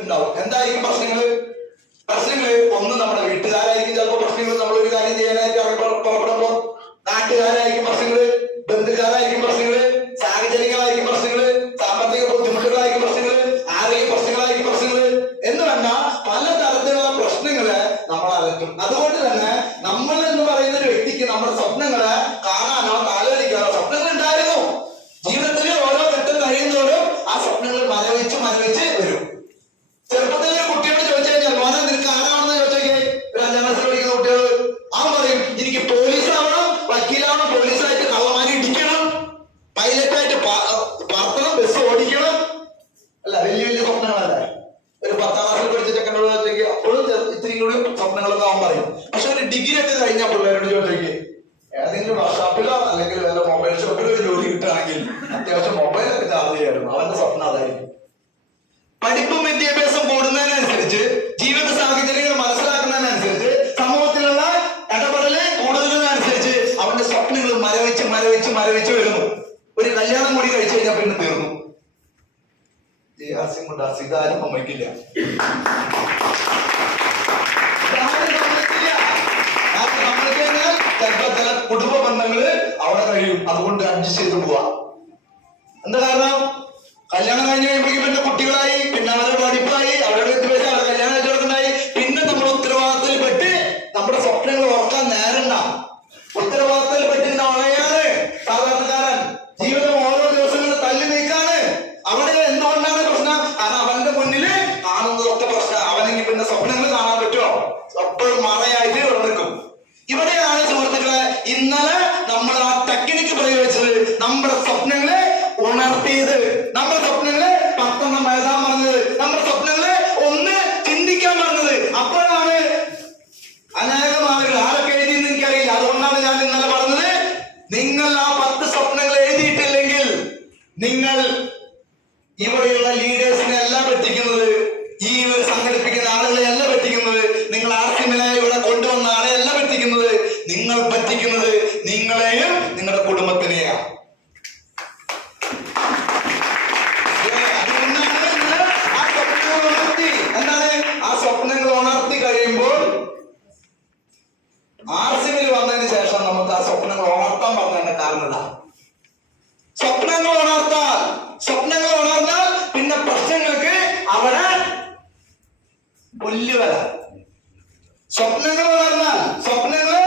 ഉണ്ടാവും. എന്തായിരിക്കും പ്രശ്നങ്ങള്? ഒന്ന് നമ്മുടെ വീട്ടുകാരായിരിക്കും ചിലപ്പോൾ പ്രശ്നങ്ങൾ. നമ്മളൊരു കാര്യം ചെയ്യാനായിട്ട് പുറപ്പെടുമ്പോ നാട്ടുകാരായിരിക്കും പ്രശ്നങ്ങള്, ബന്ധുക്കാരായിരിക്കും പ്രശ്നങ്ങള്, സാഹചര്യങ്ങളായിരിക്കും പ്രശ്നങ്ങള്, സാമ്പത്തിക ബുദ്ധിമുട്ടുകളായിരിക്കും പ്രശ്നങ്ങള്, ആരോഗ്യ പ്രശ്നങ്ങളായിരിക്കും പ്രശ്നങ്ങള് എന്ന് പറഞ്ഞാൽ പലതരത്തിലുള്ള പ്രശ്നങ്ങള് നമ്മൾ അകറ്റും. അതുകൊണ്ട് തന്നെ നമ്മൾ എന്ന് പറയുന്ന ഒരു വ്യക്തിക്ക് നമ്മുടെ സ്വപ്നങ്ങളെ കാണാനോ ആലോചിക്കാനോ സ്വപ്നങ്ങൾ ഉണ്ടായിരുന്നു. ജീവിതത്തിൽ ഓരോ ഘട്ടം കഴിയുന്നവരും ആ സ്വപ്നങ്ങൾ മരവിച്ച് വരും. ചെറുപ്പത്തിൽ ഒരു കുട്ടിയോട് ചോദിച്ചു കഴിഞ്ഞാൽ മോനെ നിനക്ക് ആരാണെന്ന് ചോദിച്ചേ, ഒരു 5ാം ക്ലാസ്സിൽ പഠിക്കുന്ന കുട്ടികൾ അവൻ പറയും എനിക്ക് പോലീസാവണം, വക്കീലാവണം, പോലീസായിട്ട് കള്ളമാരി ഇടിക്കണം, പൈലറ്റായിട്ട് പറത്തണം, ബസ് ഓടിക്കണം. അല്ല, വലിയ സ്വപ്നങ്ങളല്ലേ? ഒരു 10ാം ക്ലാസ്സിൽ പഠിച്ച ചെക്കനോട് ചോദിച്ചേക്ക് അപ്പോഴും ഇത്തിരി കൂടി സ്വപ്നങ്ങളൊക്കെ അവൻ പറയും. പക്ഷെ ഒരു ഡിഗ്രി ഒക്കെ കഴിഞ്ഞ പിള്ളേരോട് ചോദിച്ചേക്ക് ഏതെങ്കിലും വർക്ക്ഷോപ്പിലോ അല്ലെങ്കിൽ വേറെ മൊബൈൽ ഷോപ്പിലോ ഒരു ജോലി കിട്ടുകയാണെങ്കിൽ അത്യാവശ്യം മൊബൈലൊക്കെ ചാർജ് ചെയ്യാറുണ്ട്. അവന്റെ സ്വപ്നം അതായിരിക്കും. പഠിപ്പും വിദ്യാഭ്യാസം കൂടുന്നതിനനുസരിച്ച്, ജീവിത സാഹചര്യങ്ങൾ മനസ്സിലാക്കുന്നതിനനുസരിച്ച്, സമൂഹത്തിലുള്ള ഇടപെടല് കൂടുന്നതിനനുസരിച്ച് അവന്റെ സ്വപ്നങ്ങൾ മരവിച്ച് വരുന്നു. ഒരു കല്യാണം കൂടി കഴിച്ചു കഴിഞ്ഞാൽ പിന്നെ തീർന്നു. ഇതാരും സമ്മതിക്കില്ല. ചിലപ്പോ ചില കുടുംബ ബന്ധങ്ങള് അവിടെ കഴിയും. അതുകൊണ്ട് അഡ്ജസ്റ്റ് ചെയ്ത് പോവാ. എന്താ കാരണം? കല്യാണം കഴിഞ്ഞ് കഴിയുമ്പോഴേക്കും പിന്നെ കുട്ടികളായി, പിന്നെ അവരുടെ പഠിപ്പായി, അവരുടെ വിദ്യാഭ്യാസം, അവരുടെ കല്യാണം കഴിച്ചുകൊടുക്കുന്നായി. പിന്നെ നമ്മൾ ഉത്തരവാദിത്തത്തിൽ പെട്ട് നമ്മുടെ സ്വപ്നങ്ങൾ ഓർക്കാൻ നേരണ്ട. ഉത്തരവാദിത്തത്തിൽ പെട്ടിരുന്ന വളയാണ് സാധാരണക്കാരൻ. ജീവിതം ഓരോ ദിവസങ്ങളും തല്ലി നീക്കാണ്. അവിടെ എന്തുകൊണ്ടാണ് പ്രശ്നം? കാരണം അവന്റെ മുന്നില് കാണുന്നതൊക്കെ പ്രശ്നം. അവനെങ്കിൽ പിന്നെ സ്വപ്നങ്ങൾ കാണാൻ പറ്റുമോ? എപ്പോഴും മറയായിട്ട് നിൽക്കും. ഇവിടെയാണ് സുഹൃത്തുക്കളെ ഇന്നലെ നമ്മൾ ആ ടെക്നിക്ക് പ്രയോഗിച്ചത്. നമ്മുടെ സ്വപ്നങ്ങളെ ഉണർത്തിയത്, നമ്മുടെ സ്വപ്നങ്ങളെ 10 എഴുതാൻ പറഞ്ഞത്, നമ്മുടെ സ്വപ്നങ്ങളെ ഒന്ന് ചിന്തിക്കാൻ പറഞ്ഞത്. അപ്പോഴാണ് അനേകം ആളുകൾ ആരൊക്കെ എഴുതിയെന്ന് എനിക്കറിയില്ല. അതുകൊണ്ടാണ് ഞാൻ ഇന്നലെ പറഞ്ഞത്, നിങ്ങൾ ആ 10 സ്വപ്നങ്ങൾ എഴുതിയിട്ടില്ലെങ്കിൽ നിങ്ങൾ ഇവിടെയുള്ള ലീഡേഴ്സിനെ അല്ല പറ്റിക്കുന്നത്, ഈ സംഘടിപ്പിക്കുന്ന ആളുകളെ അല്ല പറ്റിക്കുന്നത്, നിങ്ങൾ ആർസിമിനെ ഇവിടെ കൊണ്ടുവന്ന ആളെ അല്ല പറ്റിക്കുന്നത്. നിങ്ങൾ പറ്റിക്കുന്നത് നിങ്ങളെയും നിങ്ങളുടെ കുടുംബത്തിനെയാണ്. എന്താണ് ആ സ്വപ്നങ്ങൾ ഉണർത്തി കഴിയുമ്പോൾ ആർസിമിൽ വന്നതിന് ശേഷം നമുക്ക് ആ സ്വപ്നങ്ങൾ ഉണർത്താൻ പറഞ്ഞതിന്റെ കാരണം സ്വപ്നങ്ങൾ ഉണർന്നാൽ പിന്നെ പ്രശ്നങ്ങൾക്ക് അവിടെ പുല്ലുവല. സ്വപ്നങ്ങൾ ഉണർന്നാൽ, സ്വപ്നങ്ങൾ